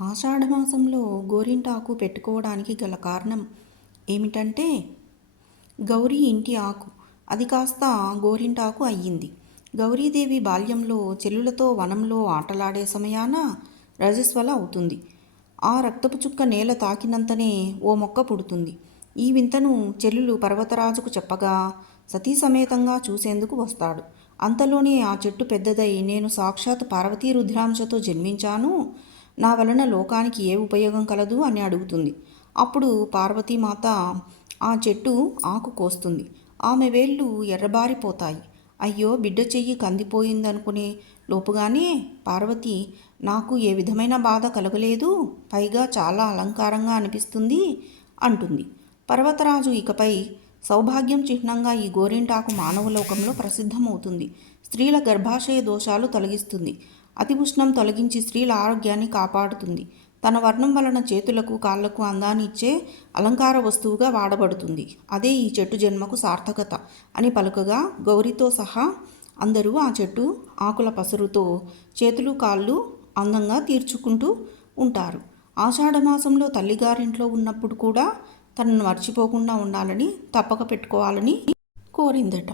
ఆషాఢమాసంలో గోరింటాకు పెట్టుకోవడానికి గల కారణం ఏమిటంటే గౌరీ ఇంటి ఆకు. అది కాస్త గోరింటాకు అయ్యింది. గౌరీదేవి బాల్యంలో చెల్లులతో వనంలో ఆటలాడే సమయాన రజస్వల అవుతుంది. ఆ రక్తపు చుక్క నేల తాకినంతనే ఓ మొక్క పుడుతుంది. ఈ వింతను చెల్లులు పర్వతరాజుకు చెప్పగా సతీ సమేతంగా చూసేందుకు వస్తాడు. అంతలోనే ఆ చెట్టు పెద్దదై నేను సాక్షాత్ పార్వతీ రుద్రాంశతో జన్మించాను. నా వలన లోకానికి ఏ ఉపయోగం కలదు అని అడుగుతుంది. అప్పుడు పార్వతీమాత ఆ చెట్టు ఆకు కోస్తుంది. ఆమె వేళ్ళు ఎర్రబారిపోతాయి. అయ్యో బిడ్డ చెయ్యి కందిపోయిందనుకునే లోపుగానే పార్వతి నాకు ఏ విధమైన బాధ కలగలేదు. పైగా చాలా అలంకారంగా అనిపిస్తుంది అంటుంది. పర్వతరాజు ఇకపై సౌభాగ్యం చిహ్నంగా ఈ గోరింటాకు మానవలోకంలో ప్రసిద్ధమవుతుంది. స్త్రీల గర్భాశయ దోషాలు తొలగిస్తుంది. అతి ఉష్ణం తొలగించి స్త్రీల ఆరోగ్యాన్ని కాపాడుతుంది. తన వర్ణం వలన చేతులకు కాళ్ళకు అందాన్ని ఇచ్చే అలంకార వస్తువుగా వాడబడుతుంది. అదే ఈ చెట్టు జన్మకు సార్థకత అని పలుకగా గౌరితో సహా అందరూ ఆ చెట్టు ఆకుల పసరుతో చేతులు కాళ్ళు అందంగా తీర్చుకుంటూ ఉంటారు. ఆషాఢమాసంలో తల్లిగారింట్లో ఉన్నప్పుడు కూడా తనను మర్చిపోకుండా ఉండాలని తప్పక పెట్టుకోవాలని కోరిందట.